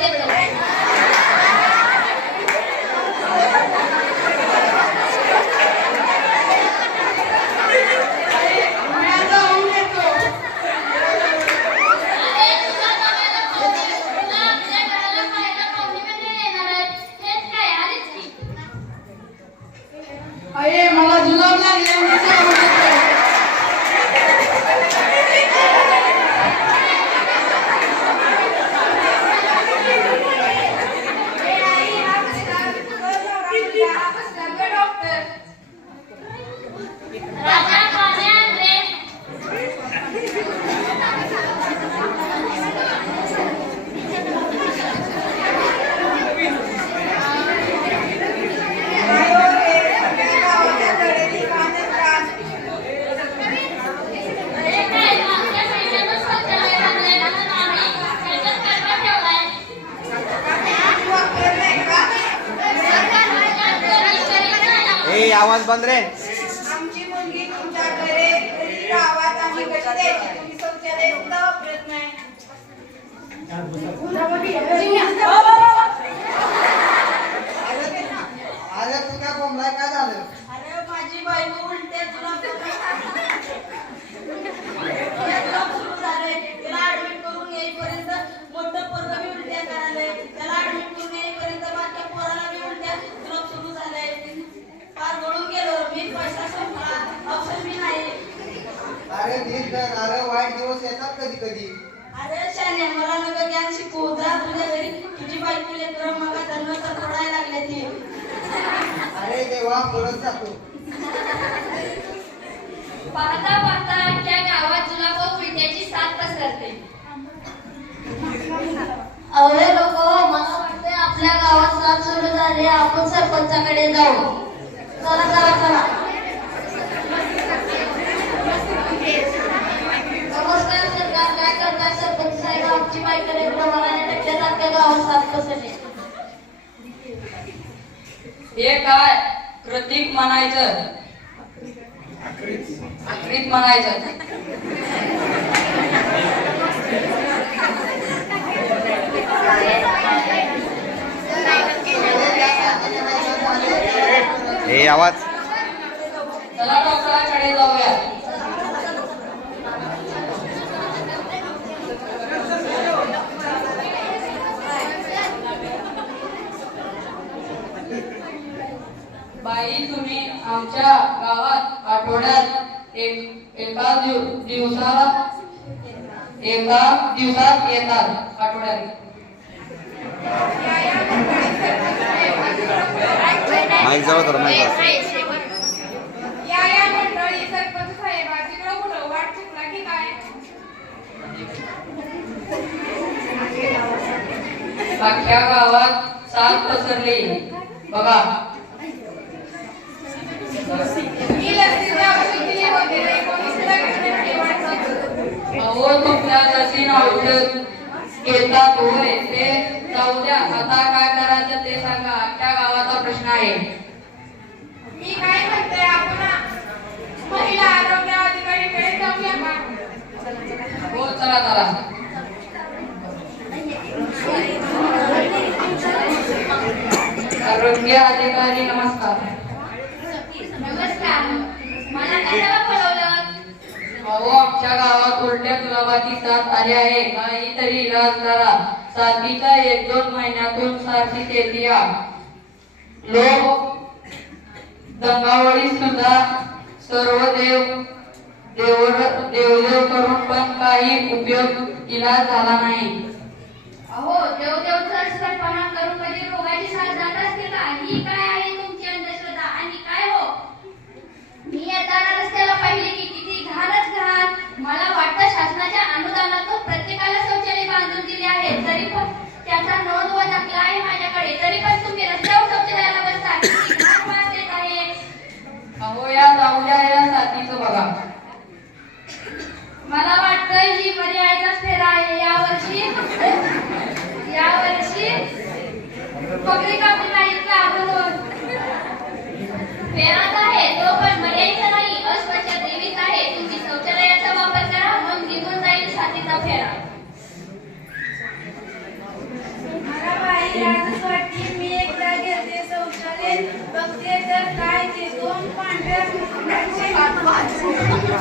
Gracias. ए आवाज बंद रे. आमची मुलगी तुमच्याकडे घरी गावात आम्ही कशी द्यायची? तुम्ही शौचालय सुद्धा वापरत नाही अरे तू काय बोंबलाय काय झालं अरे माझी बायको उलटे तुला सुरू झालंय त्याला ऍडमिट करून येईपर्यंत मोठं पोरग मी उलट्या करायलंय त्याला ऍडमिट करून येईपर्यंत माझ्या पोराला मी उलट्या तुला सुरू झालंय फार गळून गेलो मी पैसा संपला औषध मी नाही अरे नीट धर अरे वाईट दिवस येतात कधी कधी अरे शाने मला नका ज्ञान शिकवू जा तुझ्या घरी तुझी बायको लेकर मग त्यांना तोडायला लागले ती. अरे देवा परत जातो. पाहता पाहता अख्ख्या गावात जुलाब व उलट्याची साथ पसरते. अरे लोक मला वाटते आपल्या गावात साथ सुरू झाली आपण सरपंचाकडे जाऊ. चला चला चला नमस्कार सरकार काय करताय सरपंच गावात साथ पसरली हे काय? प्रतीक म्हणायचं. आखरीत म्हणायचं. ए आवाज. चला डॉक्टरांकडे जाऊया. बाई तुम्ही आमच्या गावात आठवड्यात एक एका दिव- दिवसाला एका दिवसात येतात आठवड्यात. माईक जवळ कर माईक जवळ. या या मंडळी सरपंच साहेब तिकडं कुठं? वाट चुकला की काय? अख्ख्या गावात साथ पसरली. बघा. ही. अहो औषध घेतात जाऊ द्या. आता काय करायचं ते सांगा. अख्ख्या गावाचा प्रश्न आहे. मी काय म्हणते आपण महिला आरोग्य अधिकारीकडे जाऊया का? हो चला चला. आमच्या गावात उलट्या गुलाबाची साथ आली आहे. काहीतरी इलाज करा. साथीच्या एक दोन महिन्यातून साथी येते लोक दंगावळी सुद्धा सर्व देव देवर देवदेव करून पण काही उपयोग इलाज झाला नाही. अहो देवदेव देव सरसरपणा करून कधी रोगाची साथ जात असते का? ही काय तरी पण तुम्ही रस्त्यावर शौचालयाला बसता आहे? अहो या जाऊ द्या या साथीचं बघा. मला वाटतं ही मर्यादाच फेरा आहे. यावर्षी यावर्षी पगडी कापून नाही का म्हणून फेराच आहे तो पण मर्यादेचा नाही अस्वच्छ देवीच आहे तुम्ही शौचालयाचा वापर करा मग निघून जाईल साथीचा फेरा मला बाई लाजच वाटते मी एकदा घेते शौचालय बघते तर काय ते दोन पांढऱ्या मुलांचे या,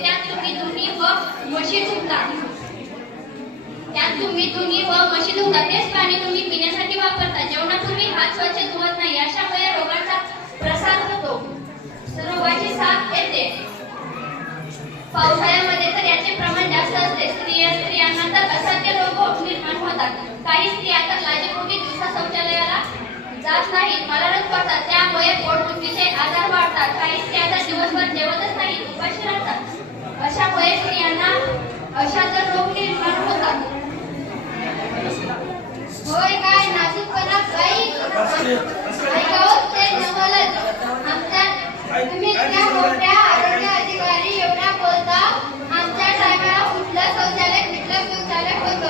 त्यात तुम्ही धुनी व म्हशी धुतात त्यात तुम्ही धुनी व म्हशी धुतात तेच पाणी तुम्ही पिण्यासाठी वापरता. जेवणापूर्वी हात स्वच्छ धुवत नाही. अशामुळे रोगाचा प्रसार होतो. रोगाची साथ येते. पावसाळ्यामध्ये तर याचे प्रमाण जास्त असते. स्त्रिया स्त्रियांना तर असाध्य रोग निर्माण होतात. काही स्त्रिया तर लाजेपोटी दिवसा शौचालयाला जात नाहीत मलारच पडतात. त्यामुळे पोटदुखीचे आजार वाढतात. काही स्त्रिया तर दिवसभर जेवतच नाहीत उपाशी राहतात. अशामुळे स्त्रियांना अशा तर रोग निर्माण होतात होय काय नाजूकपणा काही? ऐकावं ते नवलच. आमच्या तुम्ही त्या मोठ्या